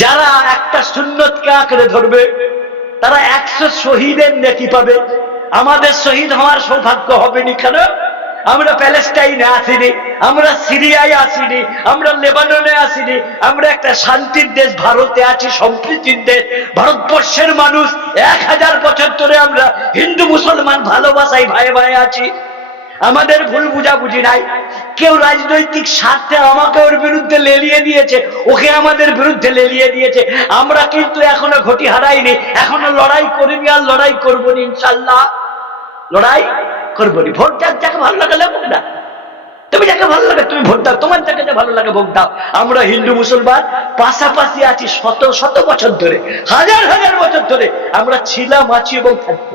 যারা একটা সুন্নতকে আঁকড়ে ধরবে, তারা একশো শহীদের নেকি পাবে। আমাদের শহীদ হওয়ার সৌভাগ্য হবে নি কেন? আমরা প্যালেস্টাইনে আসিনি, আমরা সিরিয়ায় আসিনি, আমরা লেবাননে আসিনি, আমরা একটা শান্তির দেশ, ভারতে আছি, সম্প্রীতির দেশ। ভারতবর্ষের মানুষ এক হাজার বছর ধরে আমরা হিন্দু, মুসলমান ভালোবাসায় ভাই ভাই আছি। আমাদের ভুল বুঝাবুঝি নাই। কেউ রাজনৈতিক স্বার্থে আমাকে ওর বিরুদ্ধে লেলিয়ে দিয়েছে, ওকে আমাদের বিরুদ্ধে লেলিয়ে দিয়েছে। আমরা কিন্তু এখনও ঘটি হারাইনি, এখনও লড়াই করিনি আর লড়াই করব নি ইনশাল্লাহ লড়াই করব নি। ভোট যার যাকে ভালো লাগালে ভোট দাও তুমি যাকে ভালো লাগে, তুমি ভোট দাও। তোমার যাকে যা ভালো লাগে, ভোট দাও। আমরা হিন্দু, মুসলমান, পাশাপাশি আছি শত শত বছর ধরে, হাজার হাজার বছর ধরে আমরা ছিলাম, আছি এবং থাকব।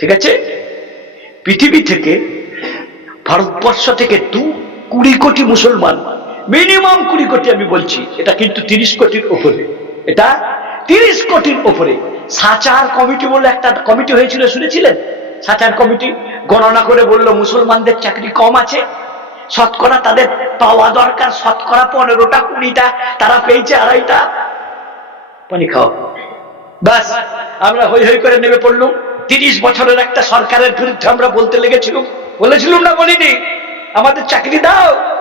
ঠিক আছে? পৃথিবী থেকে, ভারতবর্ষ থেকে দু কুড়ি কোটি মুসলমান, মিনিমাম কুড়ি কোটি আমি বলছি, এটা কিন্তু তিরিশ কোটির ওপরে এটা তিরিশ কোটির ওপরে সাচার কমিটি বলে একটা কমিটি হয়েছিল, শুনেছিলেন? সাচার কমিটি গণনা করে বলল, মুসলমানদের চাকরি কম আছে, শতকরা তাদের পাওয়া দরকার, শতকরা পনেরোটা, কুড়িটা, তারা পেয়েছে আড়াইটা। পানি খাও। বাস আমরা হই হই করে নেমে পড়লুম। তিরিশ বছরের একটা সরকারের বিরুদ্ধে আমরা বলতে লেগেছিলাম। বলেছিলাম না বলিনি। আমাদের চাকরি দাও।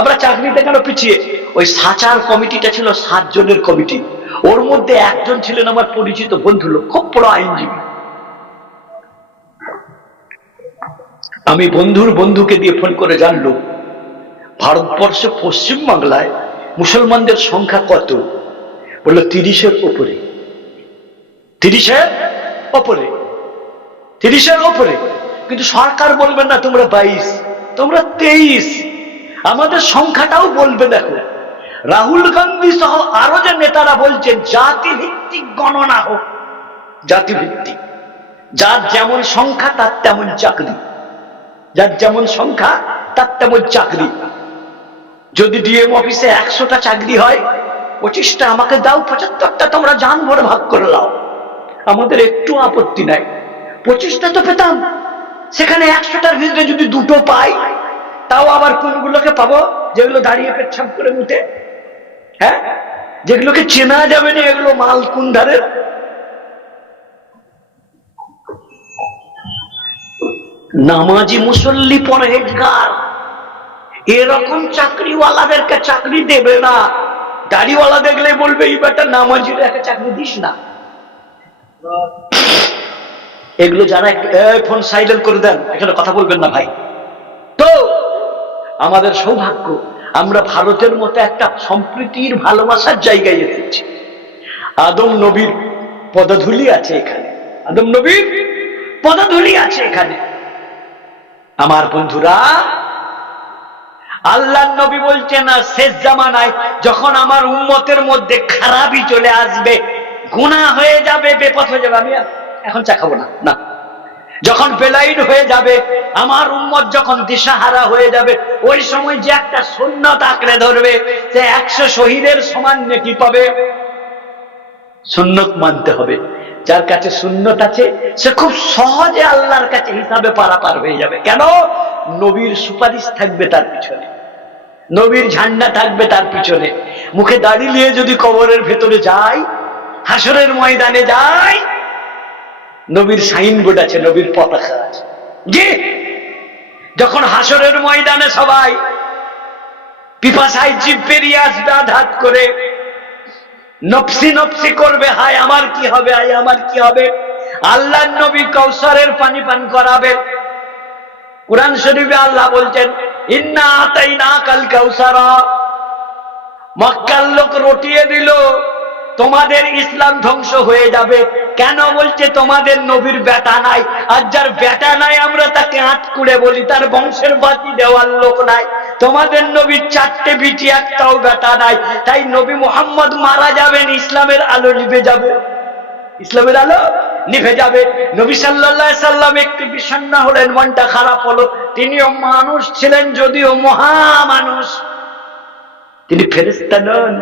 আমরা চাকরিতে কেন পিছিয়ে? ওই সাচার কমিটিটা ছিল সাত জনের কমিটি। ওর মধ্যে একজন ছিলেন আমার পরিচিত বন্ধু লোক, খুব বড় আইনজীবী। আমি বন্ধুর বন্ধুকে দিয়ে ফোন করে জানলো ভারতবর্ষ পশ্চিম বাংলায় মুসলমানদের সংখ্যা কত? বলল তিরিশের ওপরে। তিরিশের ওপরে। তিরিশের ওপরে কিন্তু সরকার বলবে না, তোমরা বাইশ, তোমরা তেইশ। আমাদের সংখ্যাটাও বলবে দেখো। রাহুল গান্ধী সহ আরও যে নেতারা বলছেন জাতি ভিত্তিক গণনা হোক জাতি ভিত্তিক যার যেমন সংখ্যা, তার তেমন চাকরি। যার যেমন সংখ্যা, তার তেমন চাকরি। যদি ডিএম অফিসে একশোটা চাকরি হয়, পঁচিশটা আমাকে দাও, পঁচাত্তরটা তোমরা জান ভরে ভাগ করে দাও। আমাদের একটু আপত্তি নাই। পঁচিশটা তো পেতাম। সেখানে একশোটার ভিতরে যদি দুটো পাই, তাও আবার কোনগুলোকে পাবো? যেগুলো দাঁড়িয়ে পেচ্ছাপ করে মুটে হ্যাঁ? যেগুলোকে চেনা যাবে না, এগুলো মাল কোন ধারের নামাজি মুসল্লি পরহেজগার, এরকম চাকরিওয়ালাদেরকে চাকরি দেবে না। দাড়িওয়ালা দেখলে বলবে, এই বেটা নামাজির একটা চাকরি দিস না। এগুলো যারা ফোন সাইলেন্ট করে দেন, এখানে কথা বলবেন না ভাই। তো, আমাদের সৌভাগ্য, আমরা ভারতের মতো একটা সম্প্রীতির ভালোবাসার জায়গায় এসেছি। আদম নবীর পদধূলি আছে এখানে। আদম নবীর পদধূলি আছে এখানে। আমার বন্ধুরা আল্লাহ নবী বলছেন না শেষ জামানায় যখন আমার উম্মতের মধ্যে খারাপই চলে আসবে গুণা হয়ে যাবে, বেপথ হয়ে যাবে, আমি এখন চা খাব না না। যখন বেলাইন হয়ে যাবে, আমার উম্মত যখন দিশাহারা হয়ে যাবে, ওই সময় যে একটা সুন্নত আঁকড়ে ধরবে, যে একশো শহীদের সমান নেকি পাবে, সুন্নত মানতে হবে। যার কাছে সুন্নত আছে, সে খুব সহজে আল্লাহর কাছে হিসাবে পারাপার হয়ে যাবে। কেন? নবীর সুপারিশ থাকবে তার পিছনে। নবীর ঝান্ডা থাকবে তার পিছনে। মুখে দাড়ি নিয়ে যদি কবরের ভেতরে যায় হাসরের ময়দানে যায় নবীর সাইনবোর্ড আছে, নবীর পতাকা আছে। যখন হাসরের ময়দানে সবাই পিপাসায় জিভ বেরিয়ে আসবে আঘাত করে, নফসি নফসি করবে, হায়, আমার কি হবে, হায়, আমার কি হবে? আল্লাহ নবী কৌসরের পানি পান করাবে কোরআন শরীফে আল্লাহ বলছেন, ইন্না আতাই না কাল কৌসারা মক্কার লোক রটিয়ে দিল, তোমাদের ইসলাম ধ্বংস হয়ে যাবে। কেন বলছে তোমাদের নবীর বেটা নাই? আর যার বেটা নাই, আমরা তাকে আটকুড়ে বলি, তার বংশের বাতি দেওয়ার লোক নাই। তোমাদের নবীর চারটে বিটি, একটাও বেটা নাই। তাই নবী মোহাম্মদ মারা যাবেন, ইসলামের আলো নিভে যাবে। ইসলামের আলো নিভে যাবে। নবী সাল্লাহ সাল্লাম একটু বিষণ্ণ হলেন, মনটা খারাপ হলো। তিনিও মানুষ ছিলেন, যদিও মহা মানুষ তিনি ফেরেস্তা নন।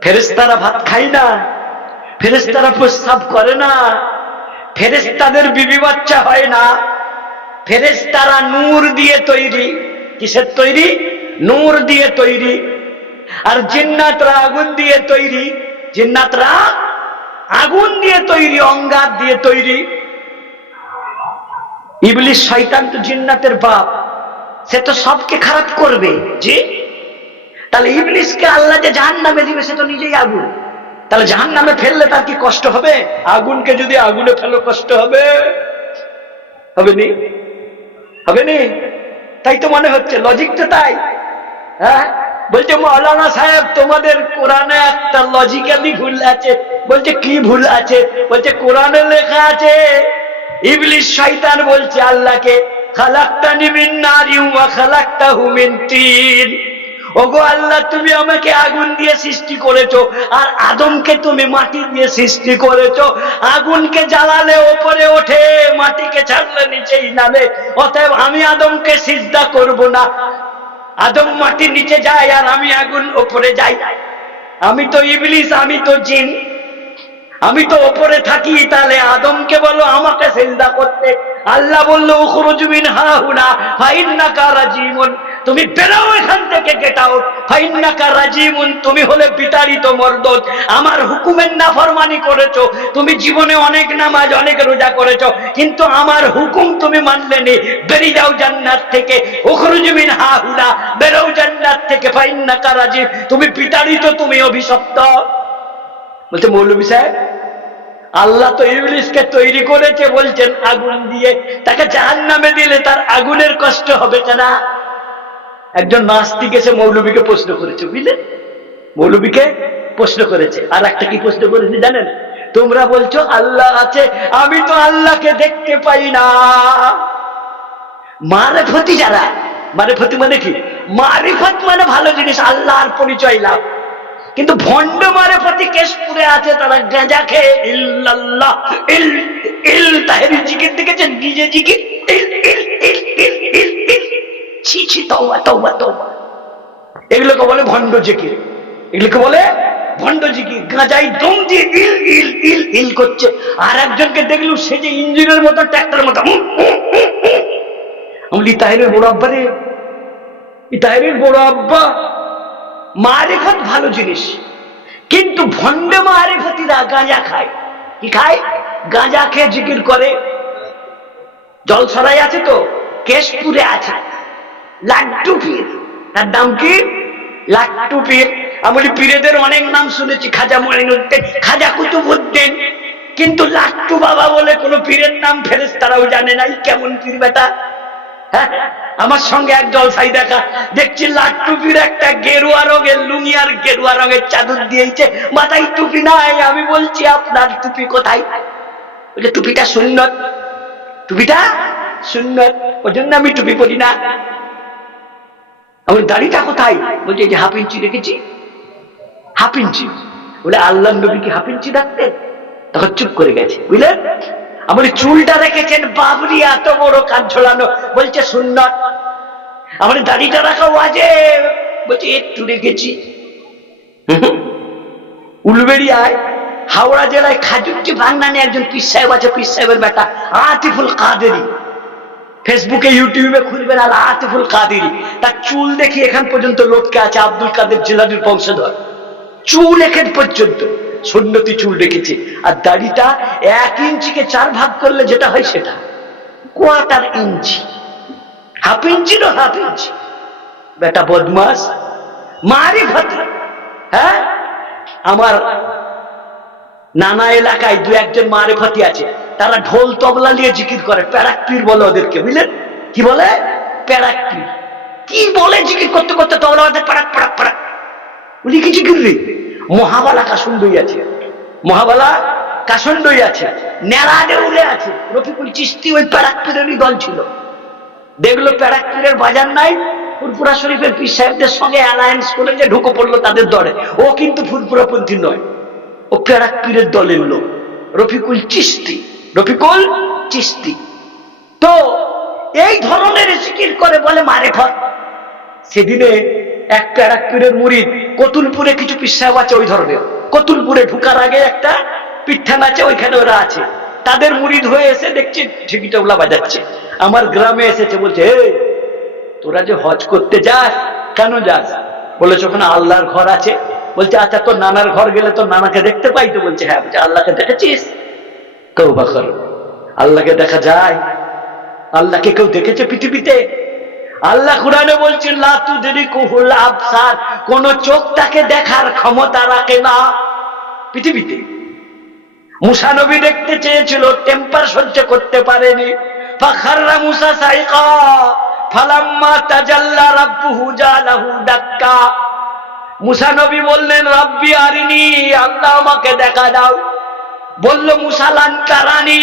ফেরেস্তারা ভাত খাই না। ফেরেস্তারা প্রস্তাব করে না ফেরেস্তাদের বিবি বাচ্চা হয় না ফেরেস্তারা নূর দিয়ে তৈরি। কিসের তৈরি? নূর দিয়ে তৈরি। আর জিন্নাতরা আগুন দিয়ে তৈরি। জিন্নাতরা আগুন দিয়ে তৈরি, অঙ্গার দিয়ে তৈরি। ইবলিশ শয়তান তো জিন্নাতের বাপ, সে তো সবকে খারাপ করবে। জি? তাহলে ইবলিশকে আল্লাহ যে জাহান নামে দিবে, সে তো নিজেই আগুন। তাহলে জাহান নামে ফেললে তার কি কষ্ট হবে? আগুনকে যদি আগুনে ফেলো কষ্ট হবে। হবে নি? হবে নি? তাই তো মনে হচ্ছে লজিক তো তাই। হ্যাঁ? বলছে, মৌলানা সাহেব, তোমাদের কোরআনে একটা লজিক্যালি ভুল আছে। বলছে, কি ভুল আছে? বলছে, কোরআনে লেখা আছে ইবলিশ শয়তান বলছে আল্লাহকে, খালাক্তানি মিন নারি ওয়া খালাক্তাহু মিন তিন। ওগো আল্লাহ, তুমি আমাকে আগুন দিয়ে সৃষ্টি করেছ, আর আদমকে তুমি মাটি দিয়ে সৃষ্টি করেছ। আগুনকে জ্বালালে ওপরে ওঠে, মাটিকে ছাড়লে নিচেই নামে। অতএব আমি আদমকে সিজদা করব না। আদম মাটির নিচে যায় আর আমি আগুন ওপরে যাই। আমি তো ইবলিস, আমি তো জিন। আমি তো ওপরে থাকি, তাহলে আদমকে বলো আমাকে সেজদা করতে। আল্লাহ বলল উখরুজমিন হাহুনা ফাইন্নাকা রাজিমুন তুমি বেরাও এখান থেকে গেট আউট ফাইন্নাকা রাজিমুন, তুমি হলে বিতাড়িত মর্দত আমার হুকুমের নাফরমানি করেছ, তুমি জীবনে অনেক নামাজ, অনেক রোজা করেছ, কিন্তু আমার হুকুম তুমি মানলে নি। বেরিয়ে যাও জান্নাত থেকে। উখরুজমিন হাহুনা বেরো জান্নাত থেকে। ফাইন্নাকা রাজিম, তুমি বিতাড়িত, তুমি অভিশপ্ত। বলছে মৌলবী সাহেব, আল্লাহ তো ইবলিশকে তৈরি করেছে, বলছেন আগুন দিয়ে। তাকে জাহান নামে দিলে তার আগুনের কষ্ট হবে কেনা? একজন নাস্তিক এসে মৌলবীকে প্রশ্ন করেছে বুঝলেন মৌলবীকে প্রশ্ন করেছে, আর একটা কি প্রশ্ন করেছে জানেন? তোমরা বলছো আল্লাহ আছে, আমি তো আল্লাহকে দেখতে পাই না। মারেফতি যারা, মারেফতি মানে কি? মারিফত মানে ভালো জিনিস, আল্লাহর পরিচয় লাভ। কিন্তু ভণ্ড মারে প্রতি কেশপুরে আছে, তারা গাঁজা খেয়ে, ইল্লাল্লাহ, ইল ইল তাহেরি জিকির দেখেছেন? নিজে জিকির, ইল ইল। ছি ছি তওবা তওবা তওবা। এগুলোকে বলে ভণ্ড জিকির। এগুলোকে বলে ভণ্ড জিকির। গাঁজাই দম দিয়ে ইল ইল ইল ইল করছে। আর একজনকে দেখলু সে যে ইঞ্জিনের মতো ট্র্যাক্টর মতো। আমি তাহেরের বড় আব্বা রে। তাহেরের বড় আব্বা। মারেফত ভালো জিনিস। কিন্তু ভণ্ড মারেফতিরা গাঁজা খায়। কি খায়? গাঁজা খেয়ে জিকির করে। জলসরাই আছে তো, কেশপুরে আছে। লাড্ডু পীর তার নাম কি? লাড্ডু পীর আমি বলি, পীরেদের অনেক নাম শুনেছি, খাজা মহিনুদ্দিন খাজা কুতুবুদ্দিন কিন্তু লাট্টু বাবা বলে কোন পীরের নাম ফেরেস তারাও জানে নাই, কেমন পীর বেটা? হ্যাঁ? আমার সঙ্গে এক জলসাই দেখা দেখছি লাট টুপির একটা গেরুয়া রঙের লুঙ্গি আর গেরুয়া রঙের চাদর দিয়েছে, মাথায় টুপি নাই। আমি বলছি, আপনার টুপি কোথায়? টুপিটা সুন্নত টুপিটা সুন্নত ওই জন্য আমি টুপি পরি না। আমার দাড়িটা কোথায়? বলছে, এই যে হাফ ইঞ্চি রেখেছি। Half inch. বলে আল্লাহ নবী কি হাফ ইঞ্চি রাখতেন তখন চুপ করে গেছে। বুঝলেন আমার চুলটা রেখেছেন, বাবরি, এত বড় কাজ ঝোলানো। বলছে সুন্নত আমার দাড়িটা রাখা ওয়াজে বলছে, একটু রেখেছি। উলবেড়িয়ায় হাওড়া জেলায় খাজুরটি বাংলানে একজন পীর সাহেব আছে, পীর সাহেবের বেটা, আতিফুল কাদেরি। ফেসবুকে ইউটিউবে খুলবেন আল আতিফুল কাদেরি। তার চুল দেখি এখান পর্যন্ত লোককে আছে আব্দুল কাদের জিলানির বংশধর। চুল এখান পর্যন্ত। সুন্নতি চুল রেখেছে। আর দাড়িটা এক ইঞ্চিকে চার ভাগ করলে যেটা হয় সেটা। কোয়ার্টার ইঞ্চি। হাফ ইঞ্চি না হাফ ইঞ্চি? বেটা বদমাস। মারি ভাত। হ্যাঁ? আমার নানা এলাকায় দু একজন মারেফাতি আছে। তারা ঢোল তবলা নিয়ে জিকির করে, প্যারাক পীর বলে ওদেরকে, বুঝলেন? কি বলে? প্যারাক পীর। কি বলে জিকির করতে করতে তবলা ওদের প্যারাক প্যারাক প্যারাক। উনি কি জিকির রে? মহাবালা কাসুন্ডই আছে। মহাবালা কাসুন্ডই আছে। নেড়া দেউলে আছে। রফিকুল চিস্তি ওই প্যারাক পীরেরই দল ছিল। দেখল প্যারাক পীরের বাজার নাই ফুরপুরা শরীফের পীর সাহেবদের সঙ্গে অ্যালায়েন্স করে যে ঢুকে পড়ল তাদের দলে। ও কিন্তু ফুরপুরাপন্থী নয়। ও প্যারাক পীরের দলের লোক। রফিকুল চিস্তি রফিকুল? চিস্তি। তো এই ধরনের জিকির করে বলে মারে ফত সেদিনে এক প্যারাক পীরের মুড়িদ কতুলপুরে কিছু পীর সাহেব আছে ওই ধরনের। কতুলপুরে ঢুকার আগে একটা পিঠান আছে ওইখানে ওরা আছে। তাদের মুড়িদ হয়ে এসে দেখছি ঢিকিটা ওলা বাজাচ্ছে। আমার গ্রামে এসেছে বলছে "এই, তোরা যে হজ করতে যাস কেন যাস? বলেছে ওখানে আল্লাহর ঘর আছে। বলছে আচ্ছা তোর নানার ঘর গেলে তোর নানাকে দেখতে পাই তো? বলছে হ্যাঁ। বলছে আল্লাহকে দেখেছিস? কেউ বা করো। আল্লাহকে দেখা যায়। আল্লাহকে কেউ দেখেছে পৃথিবীতে? আল্লাহ কোরআনে বলছেন লাতু দেরি কুহুল আবসার কোন চোখ তাকে দেখার ক্ষমতা রাখে না। পৃথিবীতে। মুসা নবী দেখতে চেয়েছিল, টেম্পার সহ্য করতে পারেনি। ফাখাররা মুসা সাইকা, ফালাম্মা তাজাল্লা রাব্বুহু জালাহু দাক্কা মুসা নবী বললেন, রাব্বি আরিনি, আল্লাহ আমাকে দেখা দাও। বলল মুসালান তারানি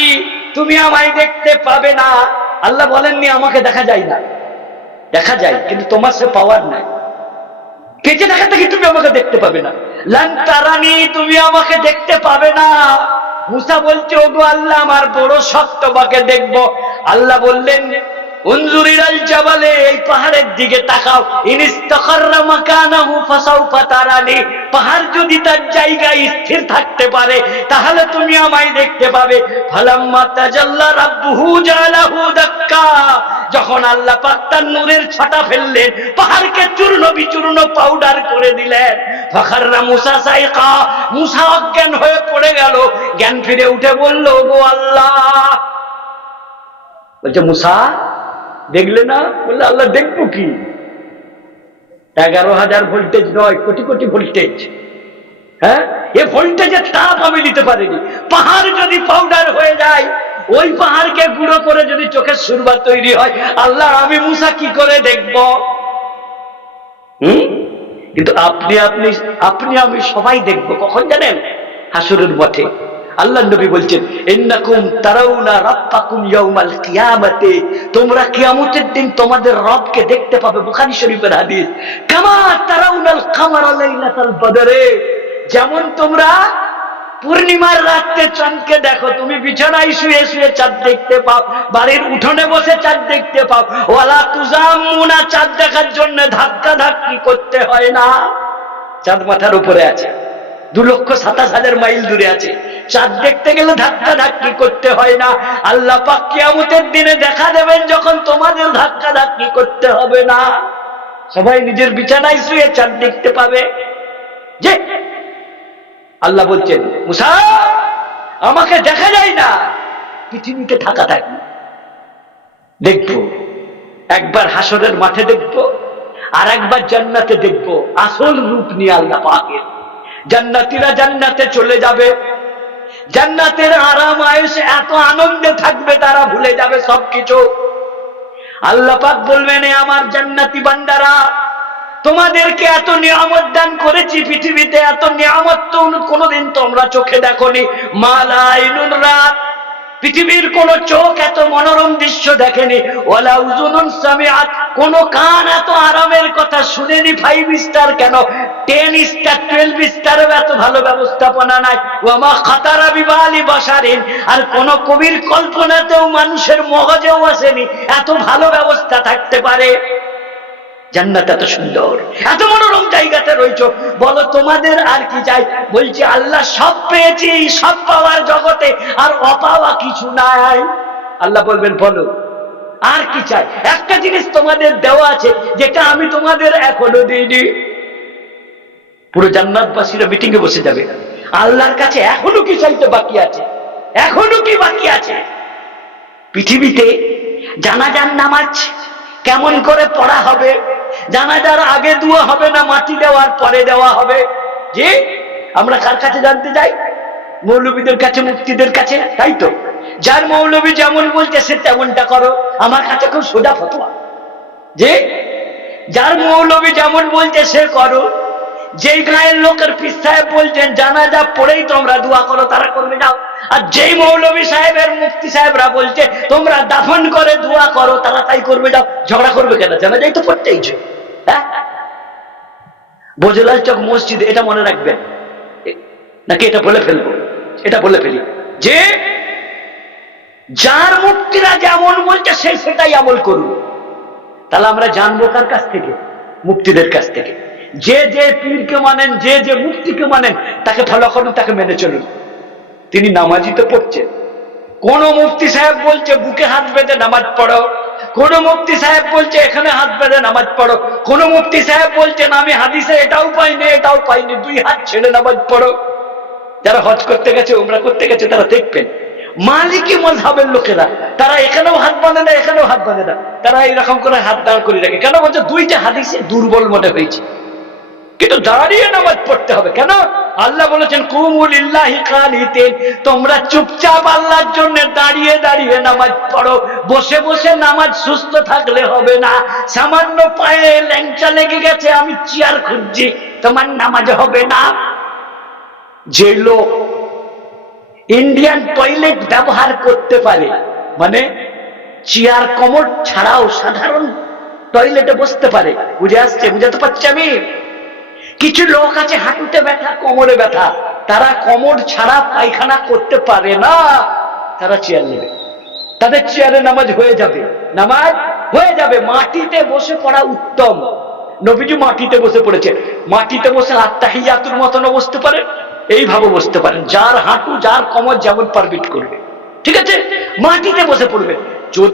তুমি আমায় দেখতে পাবে না। আল্লাহ বলেননি, আমাকে দেখা যায় না। দেখা যায়, কিন্তু তোমার সে পাওয়ার নাই। কেটে দেখা থেকে তুমি আমাকে দেখতে পাবে না। লান তুমি আমাকে দেখতে পাবে না। মুসা বলছে, ওগো আল্লাহ, আমার বড় শখ তোমাকে দেখব। আল্লাহ বললেন উনজুরিরাল জাবালে, এই পাহাড়ের দিকে পাহাড় যদি তার জায়গায় স্থির থাকতে পারে, তাহলে তুমি আমায় দেখতে পাবে। যখন আল্লাহ পাক তার নূরের ছাটা ফেললেন, পাহাড়কে চূর্ণ বিচূর্ণ পাউডার করে দিলেন। ফাখাররা মুসা সাইকা, মুসা অজ্ঞান হয়ে পড়ে গেল। জ্ঞান ফিরে উঠে বলল গো আল্লাহ। বলছে, মুসা দেখলে না? বললে, আল্লাহ, দেখব কি? এগারো হাজার ভোল্টেজ নয়, কোটি কোটি ভোল্টেজ হ্যাঁ? এ ভোল্টেজের তাপ আমি নিতে পারিনি। পাহাড় যদি পাউডার হয়ে যায়, ওই পাহাড়কে গুঁড়ো করে যদি চোখের সুরবা তৈরি হয়, আল্লাহ, আমি মুসা কি করে দেখব? হুম? কিন্তু আপনি আপনি আপনি, আমি সবাই দেখব। কখন জানেন? হাসুরের মঠে আল্লাহ নবী বলছেন, ইন্নাকুম তারাউনা রাব্বাকুম ইয়াউমাল কিয়ামাতে। তোমরা কিয়ামতের দিন তোমাদের রবকে দেখতে পাবে বুখারী শরীফের হাদিস। কামা তারাউনাল কামারা লাইলাতাল বদরে। যেমন তোমরা পূর্ণিমার রাত্রে চাঁদকে দেখো, তুমি বিছানায় শুয়ে শুয়ে চাঁদ দেখতে পাও, বাড়ির উঠোনে বসে চাঁদ দেখতে পাও। ওয়ালা তুজামুনা চাঁদ দেখার জন্য ধাক্কা ধাক্কি করতে হয় না। চাঁদ মাথার উপরে আছে। দু লক্ষ সাতাশ হাজার মাইল দূরে আছে। চাঁদ দেখতে গেলে ধাক্কা ধাক্কি করতে হয় না। আল্লাহ পাক কিয়ামতের দিনে দেখা দেবেন যখন তোমাদের ধাক্কা ধাক্কি করতে হবে না। সবাই নিজের বিছানায় শুয়ে চাঁদ দেখতে পাবে। যে আল্লাহ বলছেন, মুসা, আমাকে দেখা যায় না। পৃথিবীতে থাকা থাকি। দেখব। একবার হাসরের মাঠে দেখব আর একবার জান্নাতে দেখব। আসল রূপ নিয়ে আল্লাহ পাকের। জান্নাতিরা জান্নাতে চলে যাবে। জান্নাতের আরাম আয়ুষে এত আনন্দে থাকবে তারা ভুলে যাবে সবকিছু। আল্লাহ পাক বলবেন আমার জান্নাতি বান্দারা, তোমাদেরকে এত নিয়ামত দান করেছি পৃথিবীতে, এত নিয়ামত তো কোনোদিন তোমরা চোখে দেখনি। মালাইনুন রাত, পৃথিবীর কোন চোখ এত মনোরম দৃশ্য দেখেনি ওলা উজুনুন সামিআত কোন কান এত আরামের কথা শুনেনি ফাইভ স্টার কেন? টেন স্টার টুয়েলভ স্টার এত ভালো ব্যবস্থাপনা নাই। ওয়ামা খাতারা বিবালি বাসারিন আর কোন কবির কল্পনাতেও মানুষের মগজেও আসেনি। এত ভালো ব্যবস্থা থাকতে পারে। জান্নাত এত সুন্দর। এত মনোরম জায়গাতে রয়েছ। বলো, তোমাদের আর কি চাই? বলছি, আল্লাহ সব পেয়েছি, সব পাওয়ার জগতে, আর অপাওয়া কিছু নাই। আল্লাহ বলবেন, বলো, আর কি চাই? একটা জিনিস তোমাদের দেওয়া আছে, যেটা আমি তোমাদের এখনও দিইনি। পুরো জান্নাতবাসীরা মিটিং এ বসে যাবে। আল্লাহর কাছে এখনও কি চাইতে বাকি আছে? এখনও কি বাকি আছে? পৃথিবীতে জানাজান নামাজ কেমন করে পড়া হবে? জানাজার আগে দুয়া হবে না মাটি দেওয়ার পরে দেওয়া হবে? যে আমরা কার কাছে জানতে যাই মৌলবীদের কাছে মুক্তিদের কাছে, তাই তো? যার মৌলবী যেমন বলছে সে তেমনটা করো। আমার কাছে খুব সোজা ফতোয়া। যে, যার মৌলবী যেমন বলছে সে করো। যেই গায়ের লোকের পিস সাহেব বলছেন জানাজা পড়েই তোমরা দোয়া করো, তারা করবে যাও আর যেই মৌলবী সাহেবের মুফতি সাহেবরা বলছে তোমরা দাফন করে দোয়া করো, তারা তাই করবে যাও ঝগড়া করবে কেন? জানাজাই তো পড়তেইছে হ্যাঁ? বজলাল চক মসজিদ এটা মনে রাখবেন। নাকি এটা বলে ফেলব? এটা বলে ফেলি। যে যার মুক্তিরা যেমন বলছে, সে সেটাই আমল করবে তাহলে আমরা জানব কার কাছ থেকে? মুক্তিদের কাছ থেকে। যে যে পীরকে মানেন, যে যে মুক্তিকে মানেন, তাকে ফলো করুন, তাকে মেনে চলুন। তিনি নামাজি তো পড়ছেন। কোন মুফতি সাহেব বলছে, বুকে হাত বেঁধে নামাজ পড়ো। কোন মুফতি সাহেব বলছে, এখানে হাত বেঁধে নামাজ পড়ো। কোন মুফতি সাহেব বলছেন আমি হাদিসে এটাও পাইনি এটাও পাইনি। দুই হাত ছেড়ে নামাজ পড়ো। যারা হজ করতে গেছে উমরা করতে গেছে, তারা দেখবেন। মালিকি মজহাবের লোকেরা, তারা এখানেও হাত বাঁধে না, এখানেও হাত বাঁধে না। তারা এইরকম করে হাত দাঁড় করে রাখে। কেন বলছে? দুইটা হাদিসে দুর্বল মনে হয়েছে। কিন্তু দাঁড়িয়ে নামাজ পড়তে হবে। কেন? আল্লাহ বলেছেন কুমুল ইল্লাহি কানিতেন তোমরা চুপচাপ আল্লাহর জন্য দাঁড়িয়ে দাঁড়িয়ে নামাজ পড়ো। বসে বসে নামাজ সুস্থ থাকলে হবে না। সামান্য পায়ে ল্যাংচা লেগে গেছে, আমি চেয়ার খুঁজছি। তোমার নামাজ হবে না। যে লোক ইন্ডিয়ান টয়লেট ব্যবহার করতে পারে। মানে চেয়ার কমর ছাড়াও সাধারণ টয়লেটে বসতে পারে। বুঝে আসছে? বুঝাতে পারছি আমি? কিছু লোক আছে হাঁটুতে ব্যথা, কোমরে ব্যথা। তারা কোমর ছাড়া পায়খানা করতে পারে না। তারা চেয়ার নেবে। তাদের চেয়ারে নামাজ হয়ে যাবে। নামাজ হয়ে যাবে। মাটিতে বসে পড়া উত্তম। নবীজি মাটিতে বসে পড়েছে। মাটিতে বসে আত্মাহিয়াতুর মতনও বসতে পারেন এইভাবে বসতে পারেন। যার হাঁটু, যার কমর যেমন পারমিট করবে। ঠিক আছে? মাটিতে বসে পড়বে